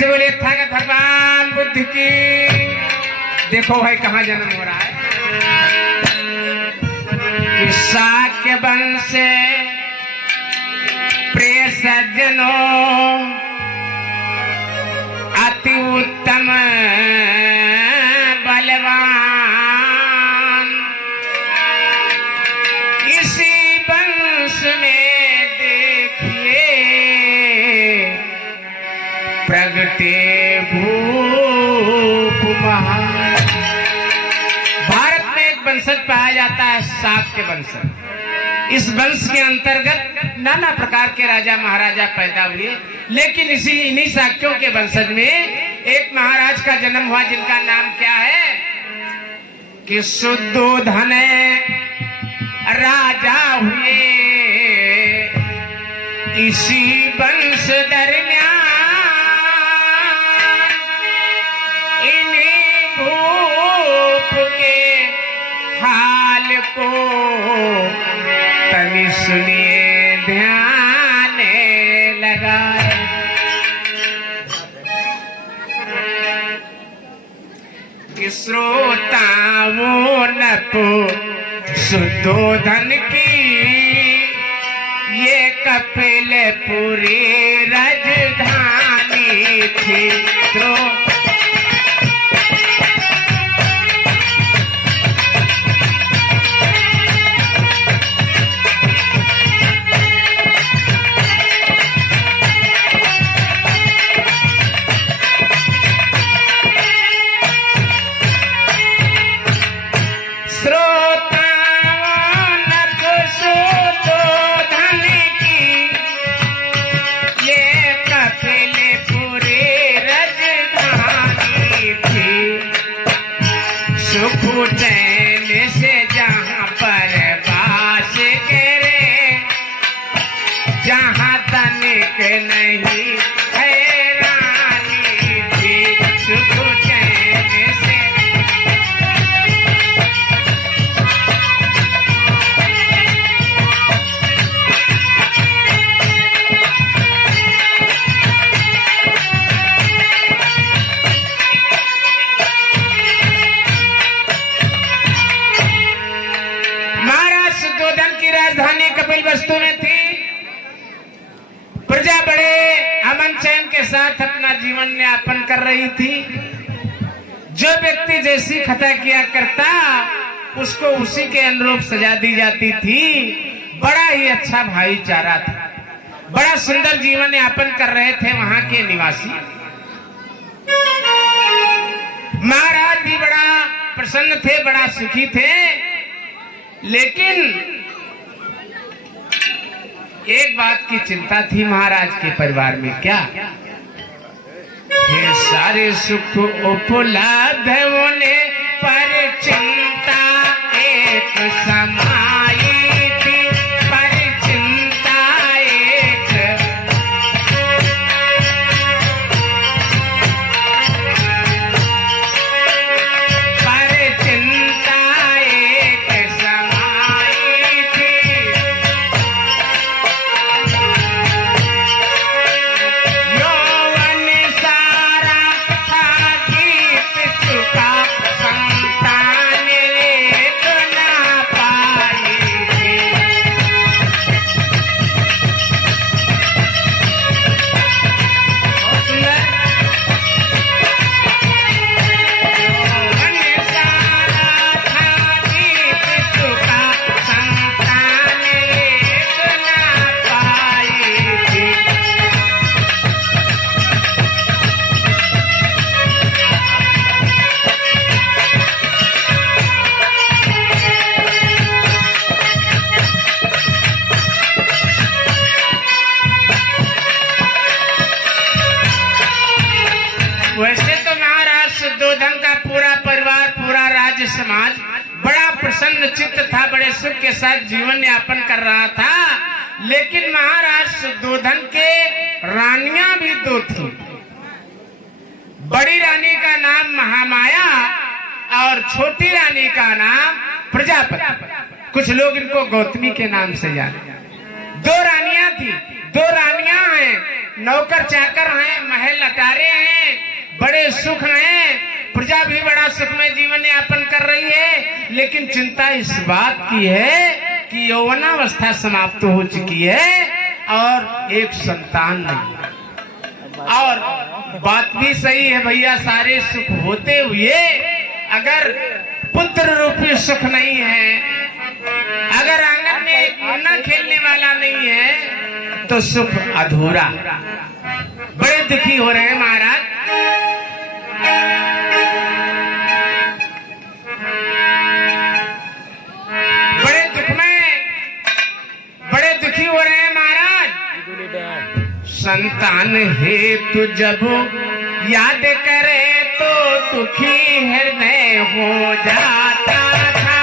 से बोले था कि भगवान बुद्ध की। देखो भाई कहाँ जन्म हो रहा है। शाक्य वंश प्रिय सज्जनों अति उत्तम बलवान, इसी वंश में देखिए प्रगटे भूप महान। भारत में एक वंशज पाया जाता है शाक्य वंश। इस वंश के अंतर्गत नाना प्रकार के राजा महाराजा पैदा हुए, लेकिन इन्हीं शाक्यों के वंशज में एक महाराज का जन्म हुआ जिनका नाम क्या है कि शुद्धोधन राजा हुए। इसी वंश दरमियान इन्हीं भूप के हाल को तनि सुनिए ध्यान लगाए। श्रोताओं न तो शुद्धोधन की ये कपिलपुरी राजधानी थी। से जहाँ पर बास करे, जहाँ तनिक नहीं हैरानी थी। सुख चैन से राजधानी कपिल वस्तु में थी। प्रजा बड़े अमन चैन के साथ अपना जीवन यापन कर रही थी। जो व्यक्ति जैसी खता किया करता उसको उसी के अनुरूप सजा दी जाती थी। बड़ा ही अच्छा भाईचारा था, बड़ा सुंदर जीवन यापन कर रहे थे वहां के निवासी। महाराज भी बड़ा प्रसन्न थे, बड़ा सुखी थे, लेकिन एक बात की चिंता थी महाराज के परिवार में। क्या? ये सारे सुख उपलब्ध होने पर चिंता एक समाई थी, पर चिंता एक। पर चिंता एक समाई थी। वैसे तो महाराज शुद्धोधन का पूरा परिवार, पूरा राज्य समाज बड़ा प्रसन्न चित्त था, बड़े सुख के साथ जीवन यापन कर रहा था। लेकिन महाराज शुद्धोधन के रानियां भी दो थी। बड़ी रानी का नाम महामाया और छोटी रानी का नाम प्रजापति। कुछ लोग इनको गौतमी के नाम से जानते। दो रानियां थी, दो रानियां हैं, नौकर चाकर हैं, महल अटारे हैं, बड़े सुख में, प्रजा भी बड़ा सुख में जीवन यापन कर रही है, लेकिन चिंता इस बात की है कि यौवनावस्था समाप्त हो चुकी है और एक संतान नहीं। और बात भी सही है भैया, सारे सुख होते हुए अगर पुत्र रूपी सुख नहीं है, अगर आंगन में एक मुन्ना खेलने वाला नहीं है, तो सुख अधूरा। बड़े दुखी हो रहे हैं महाराज। बड़े दुखी हो रहे हैं महाराज। संतान हेतु जब याद करे तो दुखी हृदय हो जाता था।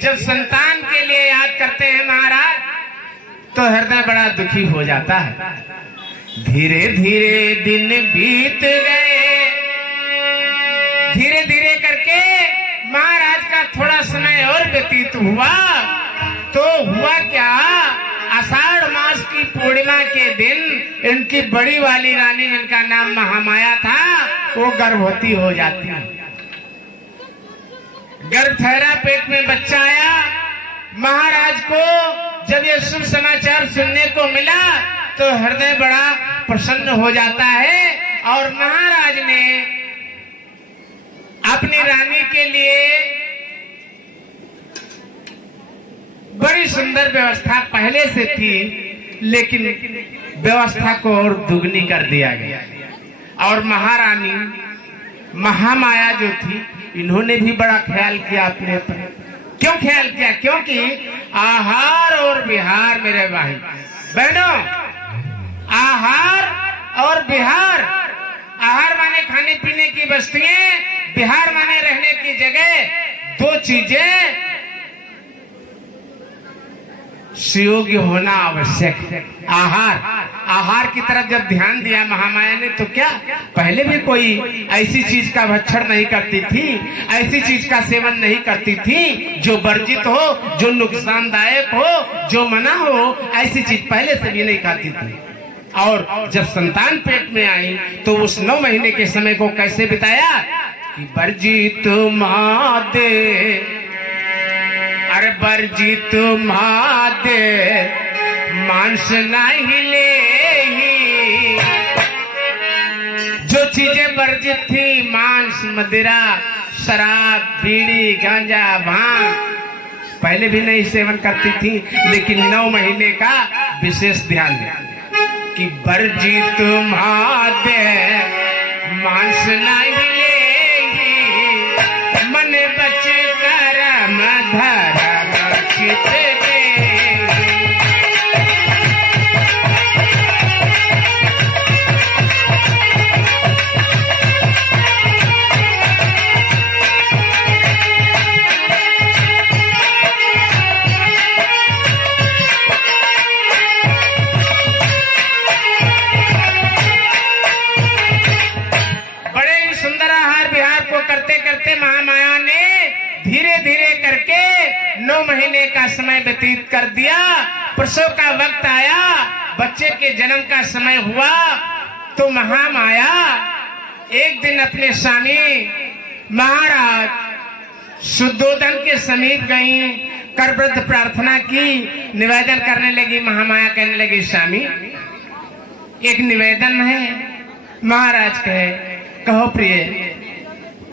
जब संतान के लिए याद करते हैं महाराज, तो हृदय बड़ा दुखी हो जाता है। धीरे धीरे दिन बीत गए, धीरे धीरे करके महाराज का थोड़ा समय और व्यतीत हुआ। तो हुआ क्या, आषाढ़ मास की पूर्णिमा के दिन इनकी बड़ी वाली रानी, जिनका नाम महामाया था, वो गर्भवती हो जाती है। गर्भ ठहरा, पेट में बच्चा आया। महाराज को जब ये शुभ समाचार सुनने को मिला तो हृदय बड़ा प्रसन्न हो जाता है और महाराज ने अपनी रानी के लिए बड़ी सुंदर व्यवस्था पहले से थी, लेकिन व्यवस्था को और दुगनी कर दिया गया। और महारानी महामाया जो थी, इन्होंने भी बड़ा ख्याल किया अपने पर। क्यों ख्याल किया? क्योंकि आहार और विहार मेरे भाई बहनों, आहार और विहार, आहार माने खाने पीने की वस्तुएं, विहार माने रहने की जगह, दो चीजें सुयोग्य होना आवश्यक। आहार की तरफ जब ध्यान दिया महामाया ने, तो क्या पहले भी कोई ऐसी चीज का भक्षण नहीं करती थी, ऐसी चीज का सेवन नहीं करती थी जो वर्जित हो, जो नुकसानदायक हो, जो मना हो, ऐसी चीज पहले से भी नहीं खाती थी। और जब संतान पेट में आई तो उस 9 महीने के समय को कैसे बिताया कि वर्जित मादे, अरे वर्जित मादे मांस नहीं ले ही। जो चीजें वर्जित थी, मांस, मदिरा, शराब, बीड़ी, गांजा, भांग, पहले भी नहीं सेवन करती थी, लेकिन 9 महीने का विशेष ध्यान है कि वर्जित मादे मांस नहीं लेगी, मन बच करम धर्म चित करके 9 महीने का समय व्यतीत कर दिया। प्रसव का वक्त आया, बच्चे के जन्म का समय हुआ, तो महामाया एक दिन अपने स्वामी महाराज शुद्धोधन के समीप गई, करवृद्ध प्रार्थना की, निवेदन करने लगी। महामाया कहने लगी, स्वामी एक निवेदन है। महाराज कहे, कहो प्रिय,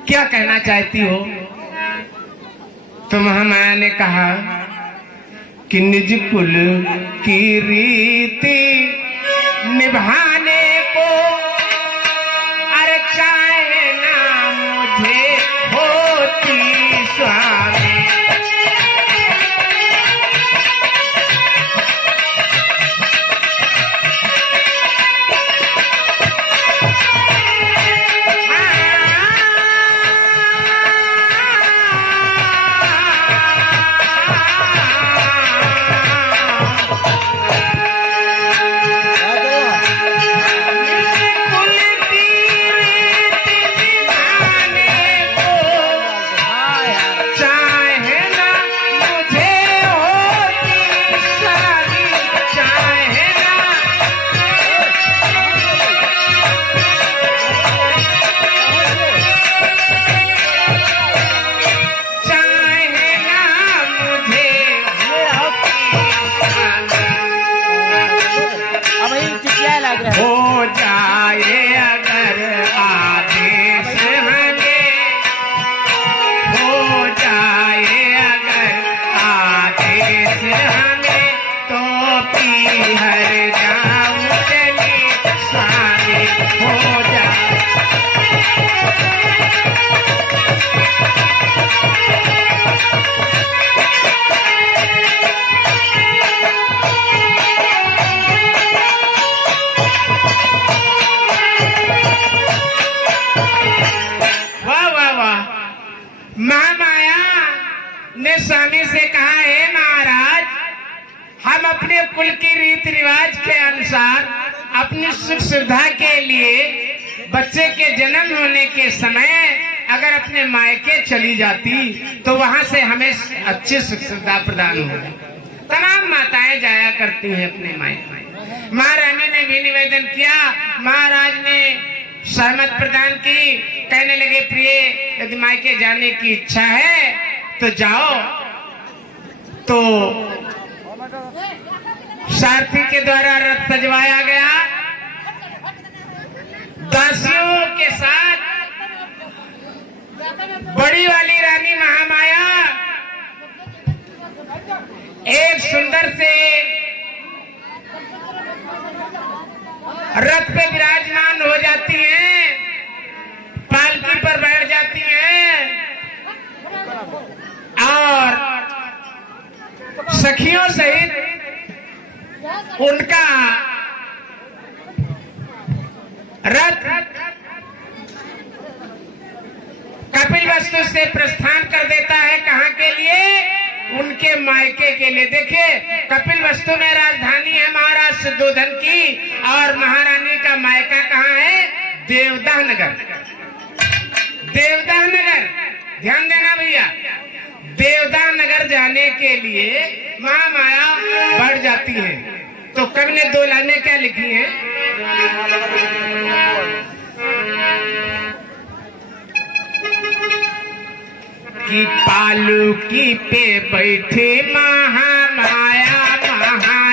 क्या कहना चाहती हो? तो महामाया ने कहा कि निज कुल की रीति निभाने को अरे चाहे ना मुझे होती स्वामी। हम अपने कुल की रीति रिवाज के अनुसार अपनी सुख सुविधा के लिए बच्चे के जन्म होने के समय अगर अपने मायके चली जाती तो वहां से हमें अच्छी सुख सुविधा प्रदान होगी। तमाम माताएं जाया करती हैं अपने मायके। महारानी ने भी निवेदन किया, महाराज ने सहमत प्रदान की, कहने लगे प्रिय यदि मायके जाने की इच्छा है तो जाओ। तो सारथी के द्वारा रथ सजवाया गया, दासियों के साथ बड़ी वाली रानी महामाया एक सुंदर से रथ पे विराजमान हो जाती हैं, पालकी पर बैठ जाती हैं और सखियों सहित उनका रथ कपिलवस्तु से प्रस्थान कर देता है। कहाँ के लिए? उनके मायके के लिए। देखिए कपिलवस्तु में राजधानी है महाराज शुद्धोधन की और महारानी का मायका कहाँ है? देवदाह नगर। देवदाह नगर, ध्यान देना भैया, देवदाह नगर जाने के लिए महामाया बढ़ जाती है। तो कवि ने दो लाइनें क्या लिखी हैं? कि पालकी पे बैठे महामाया महा